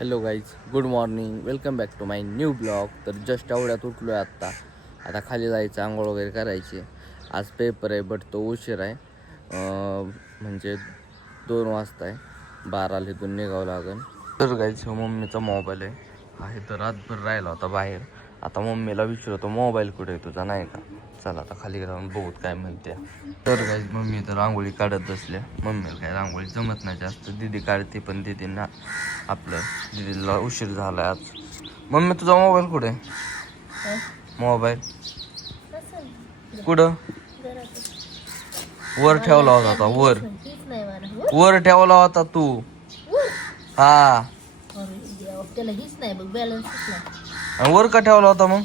Hello guys, good morning, welcome back to my new blog. तर just एवढ्यात उठलो आहे आता खाली जायचं, आंघोळ वगैरे करायची. आज पेपर आहे बट तो उशीर आहे, म्हणजे 2 वाजता आहे. 12ला इथून निघावं लागेल. तर गाईज मम्मीचा मोबाईल आहे तर रातभर राहिला होता बाहेर. आता मम्मीला विचारतो मोबाईल कुठे आहे तुझा, नाही का. चला आता खाली जाऊन बघूत काय म्हणते. तर गाईज मम्मी तर रांगोळी काढत बसल्या. मम्मीला काय रांगोळी जमत नाही जास्त, दीदी काढते पण दीदींना आपलं दीदीला उशीर झाला आज. मम्मी तुझा मोबाईल कुठे आहे? मोबाईल कुठं? वर ठेवला होता वर ठेवला होता तू. हा त्याला हीच नाही बघ, बॅलन्स नाही. आणि वर का ठेवला होता मग?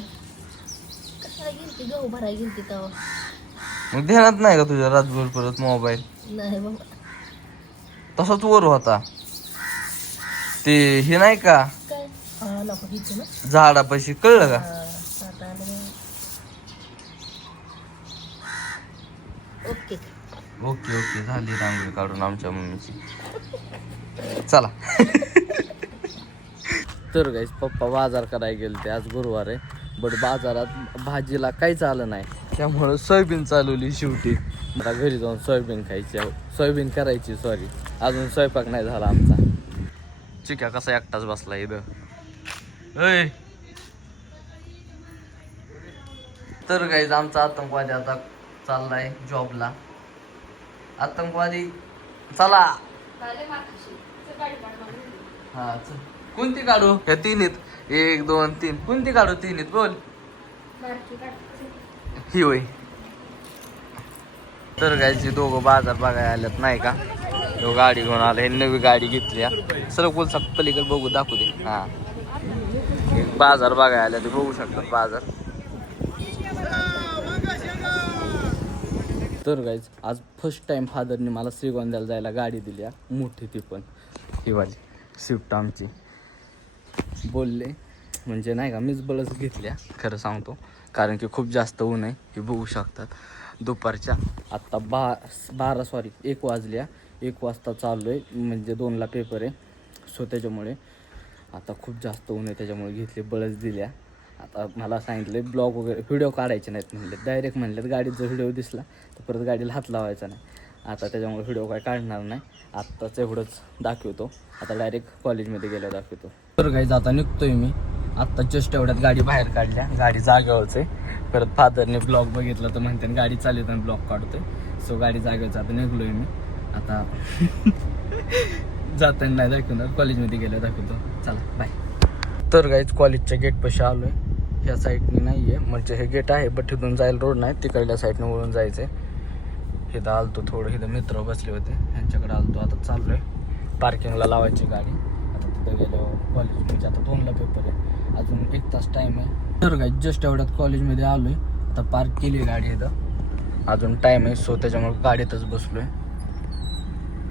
कशाला गेलती, गहू भरायला गेलती तेव्हा. मग ध्यानात नाही का तुझ्या रातभर परत मोबाईल? नाही बाबा. तसाच वर होता ते, हे नाही का काय हा नको हिचं ना. झाडापाशी, कळलं का? आता आलं. ओके ओके ओके, झाली रांगोळी काढून आमच्या मम्मीची. चला. तर गाईस पप्पा बाजार करायला गेले ते, आज गुरुवार आहे. बट बाजारात भाजीला काहीच आलं नाही, त्यामुळं सोयाबीन चालवली शेवटी. आता घरी जाऊन सोयाबीन खायची, सोयाबीन करायची, सॉरी अजून स्वयंपाक नाही झाला आमचा. चिक्या कसा एकटाच बसला इथं. ऐ तर गाईज आमचा आतंकवादी आता चाललाय जॉबला. आतंकवादी चला. हा चल. कोणती काढू? ह्या तिन्हीत 1 2 3 कोणती काढू? तिन्हीत बोल. ही होय. तर गायची दोघं बाजार बघायला आल्यात, नाही का. तो गाडी घेऊन आला, हे नवी गाडी घेतली. सर बोल पलीकडे बघू, दाखवू दे. हा बाजार बघायला आल्या, ते बघू शकतात बाजार. तर गाईज आज फर्स्ट टाइम फादरने मला श्रीगोंद्याला जायला गाडी दिली, मोठी, ती पण ही वाली स्विफ्ट आमची. बोलले म्हणजे नाही का, मीच बळच घेतल्या खरं सांगतो, कारण की खूप जास्त ऊन आहे. हे बघू शकतात दुपारच्या आत्ता 1 वाजल्या. 1 वाजता चाललो आहे, म्हणजे 2ला पेपर आहे. सो त्याच्यामुळे आता खूप जास्त ऊन आहे, त्याच्यामुळे घेतले, बळच दिल्या. आता मला सांगितले ब्लॉग वगैरे व्हिडिओ काढायचे नाहीत म्हणले, डायरेक्ट म्हणलेत गाडीत जर व्हिडिओ दिसला तर परत गाडीला हात लावायचा नाही. आता त्याच्यामुळे व्हिडिओ काय काढणार नाही, आत्ताच एवढंच दाखवतो. आता डायरेक्ट कॉलेजमध्ये गेल्यावर दाखवतो. तर गाईज आता निघतोय मी. आत्ता जस्ट एवढ्यात गाडी बाहेर काढल्या, गाडी जागेवरच आहे. परत फादरने ब्लॉग बघितलं तर म्हणते गाडी चालवताना ब्लॉग काढतोय. सो गाडी जागेवरच आता निघलोय मी. आता जाताना नाही दाखवणार, कॉलेजमध्ये गेल्यावर दाखवतो. चला बाय. तर गाईज कॉलेजच्या गेटपाशी आलोय. ह्या साईडनी नाही आहे, म्हणजे हे गेट आहे बट इथून जायला रोड नाही, तिकडल्या साईडनं वळून जायचं आहे. इथं आलतो थोडं, इथं मित्र बसले होते ह्यांच्याकडे आलतो. आता चाललो आहे पार्किंगला लावायची गाडी. आता तिथं गेलो कॉलेज, म्हणजे आता 2ला पेपर आहे, अजून 1 तास टाईम आहे. तर गाईज जस्ट एवढ्यात कॉलेजमध्ये आलो आहे. आता पार्क केली गाडी इथं, अजून टाईम आहे. सो त्याच्यामुळे गाडीतच बसलो आहे.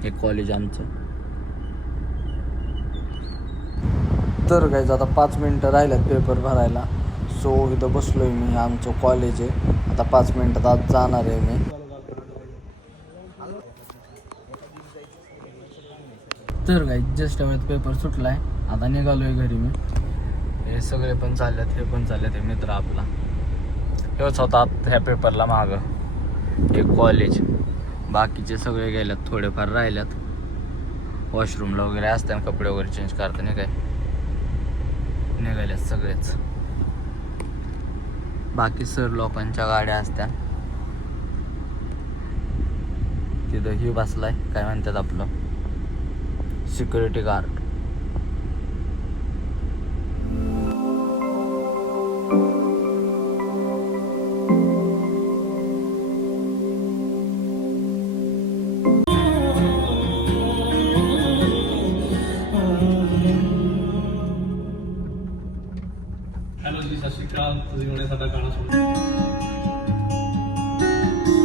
हे कॉलेज आमचं. तर गाईज आता 5 मिनटं राहिल्यात पेपर भरायला. सो इथं बसलोय मी, आमचं कॉलेज आहे. आता 5 मिनटात आज जाणार आहे मी. तर गाईज जस्ट वेळेत पेपर सुटला आहे, आता निघालोय घरी मी. हे सगळे पण चालल्यात, हे पण चालल्यात. हे मित्र आपला हेच होता ह्या पेपरला मागं. हे कॉलेज, बाकीचे सगळे गेल्यात, थोडेफार राहिल्यात. वॉशरूमला वगैरे असतात, कपडे वगैरे चेंज करताना काय निघाल्यात सगळेच. बाकी सर लोकांच्या गाड्या असत्या. तिथं ही बसलाय, काय म्हणतात आपलं सिक्युरिटी गार्ड. ਹੈਲੋ ਜੀ, ਸਤਿ ਸ਼੍ਰੀ ਅਕਾਲ। ਤੁਸੀਂ ਹੁਣੇ ਸਾਡਾ ਗਾਣਾ ਸੁਣੋ।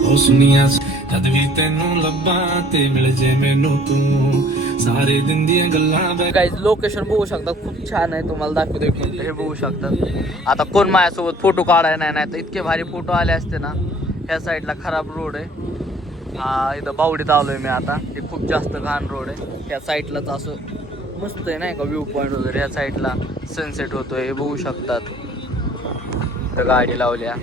ਉਹ ਸੁਣੀਆਂ ਜਦ ਵੀ ਤੈਨੂੰ ਲੱਭਾਂ ਤੇ ਮਿਲ ਜੇ ਮੈਨੂੰ ਤੂੰ ਸਾਰੇ ਦਿਨ ਦੀਆਂ ਗੱਲਾਂ ਬੈ गाईज लोकेशन बघू शकता, खूप छान आहे. तुम्हाला दाखवतो एक मिनिट, हे बघू शकतात. आता कोण माझ्यासोबत फोटो काढायला नाही तर इतके भारी फोटो आले असते ना. ह्या साईडला खराब रोड आहे. इथं बावडीत आलोय मी आता. हे खूप जास्त घाण रोड आहे. त्या साईडलाच असं मस्त आहे नाही का व्ह्यू पॉईंट वगैरे. या साईडला सनसेट होतोय हे बघू शकतात. तर गाडी लावल्या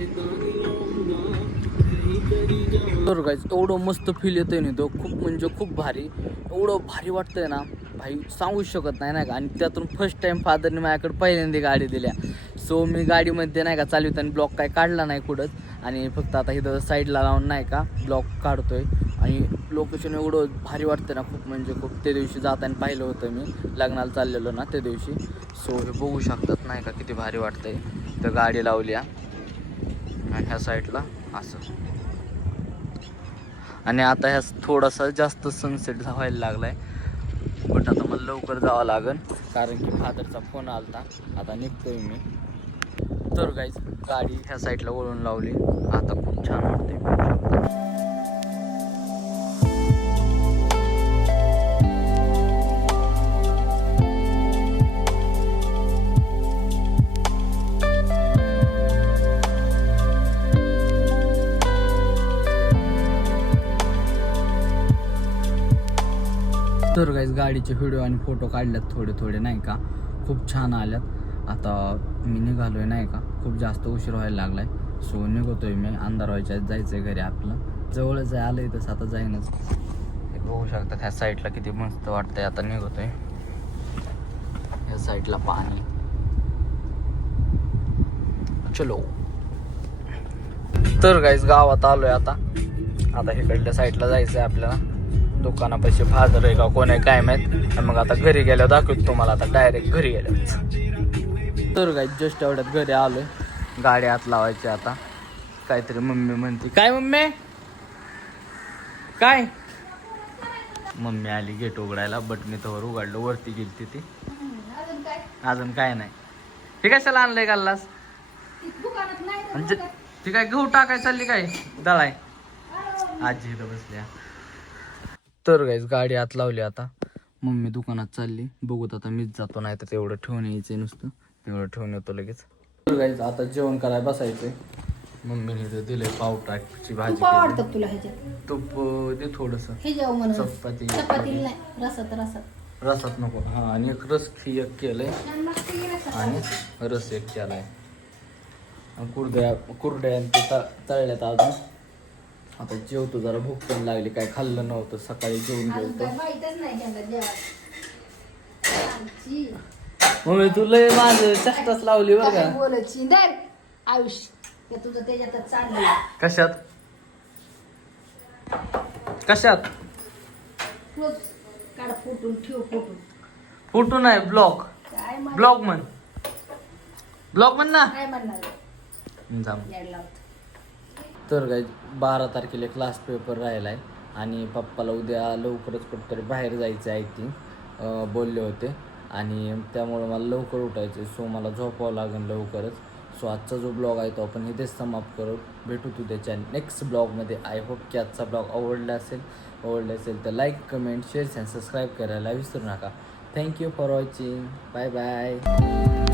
तर गाईज एवढं मस्त फील येतोय ना तो, खूप म्हणजे खूप भारी, एवढं भारी वाटतंय ना भाई सांगूच शकत नाही का. आणि त्यातून फर्स्ट टाइम फादरने माझ्याकडे पहिल्यांदा गाडी दिल्या. सो मी गाडीमध्ये नाही का चालवताना ब्लॉक काय काढला नाही कुठंच. आणि फक्त आता इथं साईडला लावून नाही का ब्लॉक काढतोय. आणि लोकेशन एवढं भारी वाटतं ना खूप म्हणजे खूप. त्या दिवशी जाताना पाहिलं होतं मी, लग्नाला चाललेलो ना त्या दिवशी. सो हे बघू शकतात नाही का किती भारी वाटतंय. तर गाडी लावली आणि ह्या साईडला असं. आणि आता ह्या थोडासा जास्त सनसेट व्हायला लागलाय. बट आता मला लवकर जावं लागेल कारण की फादरचा फोन आलता. आता निघतोय मी. तर गाईज गाडी ह्या साईडला वळून लावली. आता खूप छान वाटतंय बघू शकता. तर गाईज गाडीचे व्हिडिओ आणि फोटो काढल्यात थोडे थोडे नाही का, खूप छान आल्यात. आता मी निघालोय नाही का, खूप जास्त उशीर व्हायला लागलाय. सो निघतोय मी, अंधार व्हायच्या जायचंय घरी. आपलं जवळच आहे, आलंय तसं आता जाईनच. हे बघू शकता ह्या साईडला किती मस्त वाटतंय. आता निघतोय ह्या साईडला पाणी. चलो. तर गाईज गावात आलोय आता. आता इकडल्या साईडला जायचंय आपल्याला. दुकानापाशी फादर आहे का कोण आहे काय माहित. मग आता घरी गेल्यावर दाखवतो तुम्हाला. आता डायरेक्ट घरी गेल्यावर. तर गाईज जस्ट एवढ्यात घरी आलोय. गाडी आत लावायची आता. काहीतरी मम्मी म्हणते. काय मम्मी काय. मम्मी आली गेट उघडायला. बट मी तर उघडलं. वरती गेली ती. अजून काय नाही. हे कशाला आणलंय गल्लास. म्हणजे ती काय गहू टाकाय चालली काय दळाय. आजी इथं बसल्या. तर गाईज गाडी आत लावली आता. मम्मी दुकानात चालली. बघूत आता मीच जातो नाही तर तेवढं ठेवून यायचंय नुसतं. तेवढं ठेवून येतो लगेच. तर गाईज आता जेवण करायला बसायचंय. मम्मीने दिलंय पावटाची भाजी. तूप आवडतं तुला ह्याच्यात. तूप दे थोडस. हे जाऊ म्हणून चपाती चपातीला नाही, रसात रसात नको. हा आणि एक रस एक केलंय आणि रस एक केलाय. कुरड्या ते तळल्यात अजून. आता जेवतो, जरा भूक पण लागली. काय खाल्लं नव्हतं सकाळी, जेवून गेलतो. मम्मी तुला माझं चष्टाच लावली बरं का. बोलायची दर आयुष्य तुझं त्याच्यातच चाललंय. कशात कशात रोज काढ फुटून ठेव. फोटो नाही ब्लॉग. काय ब्लॉग म्हण. ब्लॉग म्हण ना. काय म्हणणार जाऊ. तर काय 12 तारखेला क्लास पेपर राहिला आहे. आणि पप्पाला उद्या लवकरच कुठंतरी बाहेर जायचं आहे ती बोलले होते. आणि त्यामुळं मला लवकर उठायचं. सो मला झोपावं लागेल लवकरच. सो आजचा जो ब्लॉग आहे तो आपण इथेच समाप्त करू. भेटू तू त्याच्या नेक्स्ट ब्लॉगमध्ये. आय होप की आजचा ब्लॉग आवडला असेल तर लाईक, कमेंट, शेअर आणि सबस्क्राईब करायला विसरू नका. Thank you for watching. Bye bye.